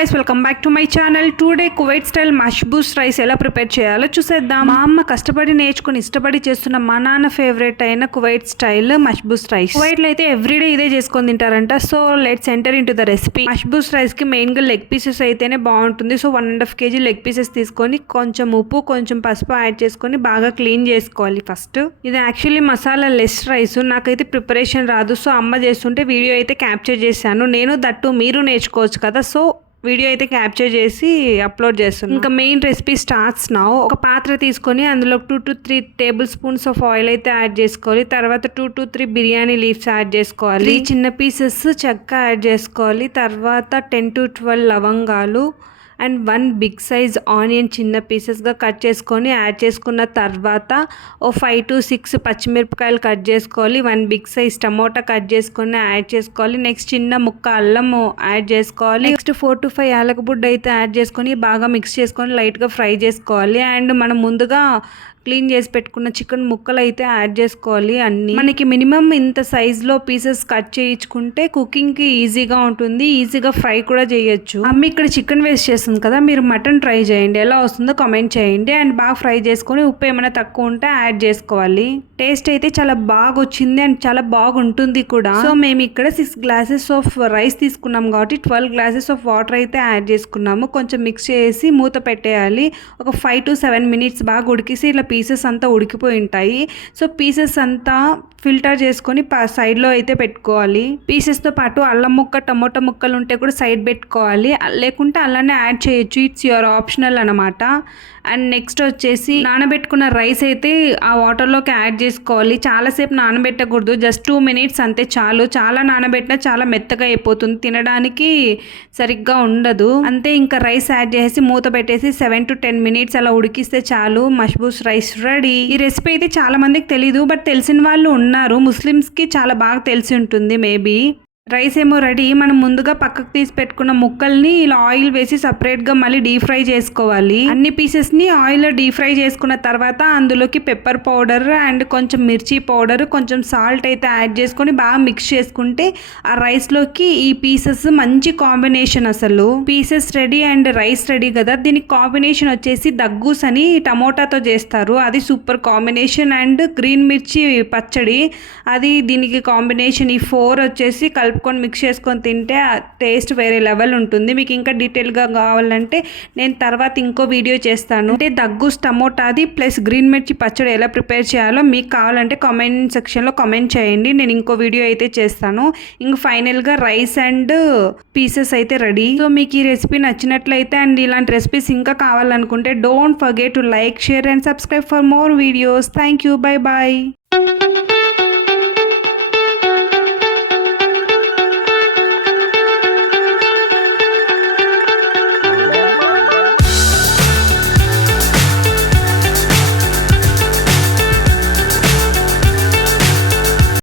Guys, welcome back to my channel. Today Kuwait style machboos rice ఎలా prepare చేయాలో చూసేద్దాం. మా అమ్మ కష్టపడి నేర్చుకుని ఇష్టపడి చేస్తున్న మా నాన్న ఫేవరెట్ అయిన Kuwait style machboos rice. Kuwait లో అయితే ఎవ్రీడే ఇదే చేసుకొని తింటారంట. So let's enter into the recipe. Machboos rice కి మెయిన్ గా లెగ్ పీసెస్ అయితేనే బాగుంటుంది. సో 1.5 kg లెగ్ పీసెస్ తీసుకొని కొంచెం ఉప్పు కొంచెం పసుపు యాడ్ చేసుకొని బాగా క్లీన్ చేసుకోవాలి ఫస్ట్. ఇది యాక్చువల్లీ మసాలా లెస్ రైస్. నాకైతే ప్రిపరేషన్ రాదు. సో అమ్మ చేస్తుంటే వీడియో అయితే క్యాప్చర్ చేశాను. నేను దట్టు మీరు నేర్చుకోవచ్చు కదా. సో వీడియో అయితే క్యాప్చర్ చేసి అప్లోడ్ చేస్తున్నాను. ఇంకా మెయిన్ రెసిపీ స్టార్ట్స్ నౌ. ఒక పాత్ర తీసుకొని అందులో 2 to 3 table spoons of oil అయితే యాడ్ చేసుకోవాలి. తర్వాత 2 to 3 బిర్యానీ లీవ్స్ యాడ్ చేసుకోవాలి. 3 చిన్న పీసెస్ చెక్క యాడ్ చేసుకోవాలి. తర్వాత 10 to 12 లవంగాలు అండ్ 1 బిగ్ సైజ్ ఆనియన్ చిన్న పీసెస్గా కట్ చేసుకొని యాడ్ చేసుకున్న తర్వాత 5 to 6 పచ్చిమిరపకాయలు కట్ చేసుకోవాలి. 1 బిగ్ సైజ్ టమోటా కట్ చేసుకొని యాడ్ చేసుకోవాలి. నెక్స్ట్ చిన్న ముక్క అల్లం యాడ్ చేసుకోవాలి. నెక్స్ట్ 4 to 5 యాలకబుడ్డ అయితే యాడ్ చేసుకొని బాగా మిక్స్ చేసుకొని లైట్గా ఫ్రై చేసుకోవాలి. అండ్ మనం ముందుగా క్లీన్ చేసి పెట్టుకున్న చికెన్ ముక్కలు అయితే యాడ్ చేసుకోవాలి. అన్ని మనకి మినిమం ఇంత సైజులో పీసెస్ కట్ చేయించుకుంటే కుకింగ్కి ఈజీగా ఉంటుంది. ఈజీగా ఫ్రై కూడా చేయొచ్చు. అమ్మ ఇక్కడ చికెన్ వేస్ట్ చేస్తుంది కదా, మీరు మటన్ ట్రై చేయండి, ఎలా వస్తుందో కామెంట్ చేయండి. అండ్ బాగా ఫ్రై చేసుకొని ఉప్పు ఏమైనా తక్కువ ఉంటే యాడ్ చేసుకోవాలి. టేస్ట్ అయితే చాలా బాగా వచ్చింది అండ్ చాలా బాగుంటుంది కూడా. సో మేము ఇక్కడ 6 glasses ఆఫ్ రైస్ తీసుకున్నాం కాబట్టి 12 glasses ఆఫ్ వాటర్ అయితే యాడ్ చేసుకున్నాము. కొంచెం మిక్స్ చేసి మూత పెట్టేయాలి. ఒక 5 to 7 minutes బాగా ఉడికేసి ఇలా పీసెస్ అంతా ఉడికిపోయి ఉంటాయి. సో పీసెస్ అంతా ఫిల్టర్ చేసుకొని సైడ్లో అయితే పెట్టుకోవాలి. పీసెస్తో పాటు అల్లం ముక్క టమోటా ముక్కలు ఉంటే కూడా సైడ్ పెట్టుకోవాలి. లేకుంటే అలానే యాడ్ చేయొచ్చు. ఇట్స్ యువర్ ఆప్షనల్ అనమాట. అండ్ నెక్స్ట్ వచ్చేసి నానబెట్టుకున్న రైస్ అయితే ఆ వాటర్లోకి యాడ్ చేసుకోవాలి. చాలాసేపు నానబెట్టకూడదు, జస్ట్ 2 minutes అంతే చాలు. చాలా నానబెట్టినా చాలా మెత్తగా అయిపోతుంది, తినడానికి సరిగ్గా ఉండదు. అంతే, ఇంకా రైస్ యాడ్ చేసి మూత పెట్టేసి 7 to 10 minutes అలా ఉడికిస్తే చాలు. మష్బూస్ రైస్ రెడీ. ఈ రెసిపీ అయితే చాలా మందికి తెలీదు, బట్ తెలిసిన వాళ్ళు ఉన్నారు. ముస్లిమ్స్కి చాలా బాగా తెలిసి ఉంటుంది మేబీ. రైస్ ఏమో రెడీ. మనం ముందుగా పక్కకు తీసి పెట్టుకున్న ముక్కల్ని ఇలా ఆయిల్ వేసి సపరేట్గా మళ్ళీ డీప్ ఫ్రై చేసుకోవాలి. అన్ని పీసెస్ని ఆయిల్లో డీప్ ఫ్రై చేసుకున్న తర్వాత అందులోకి పెప్పర్ పౌడర్ అండ్ కొంచెం మిర్చి పౌడర్ కొంచెం సాల్ట్ అయితే యాడ్ చేసుకొని బాగా మిక్స్ చేసుకుంటే ఆ రైస్లోకి ఈ పీసెస్ మంచి కాంబినేషన్. అసలు pieces ready and rice ready కదా. దీనికి కాంబినేషన్ వచ్చేసి దగ్గూస్ అని టమోటాతో చేస్తారు, అది సూపర్ కాంబినేషన్. అండ్ గ్రీన్ మిర్చి పచ్చడి, అది దీనికి కాంబినేషన్. ఈ 4 వచ్చేసి కలుపుకొని మిక్స్ చేసుకొని తింటే ఆ టేస్ట్ వేరే లెవెల్ ఉంటుంది. మీకు ఇంకా డీటెయిల్గా కావాలంటే నేను తర్వాత ఇంకో వీడియో చేస్తాను. అంటే దగ్గూస్ టమోటాది ప్లస్ గ్రీన్ మిర్చి పచ్చడి ఎలా ప్రిపేర్ చేయాలో మీకు కావాలంటే కామెంట్ సెక్షన్లో కామెంట్ చేయండి. నేను ఇంకో వీడియో అయితే చేస్తాను. ఇంక ఫైనల్గా రైస్ అండ్ పీసెస్ అయితే రెడీ. సో మీకు ఈ రెసిపీ నచ్చినట్లయితే అండ్ ఇలాంటి రెసిపీస్ ఇంకా కావాలనుకుంటే don't forget to like, share and subscribe for more videos. Thank you. Bye bye.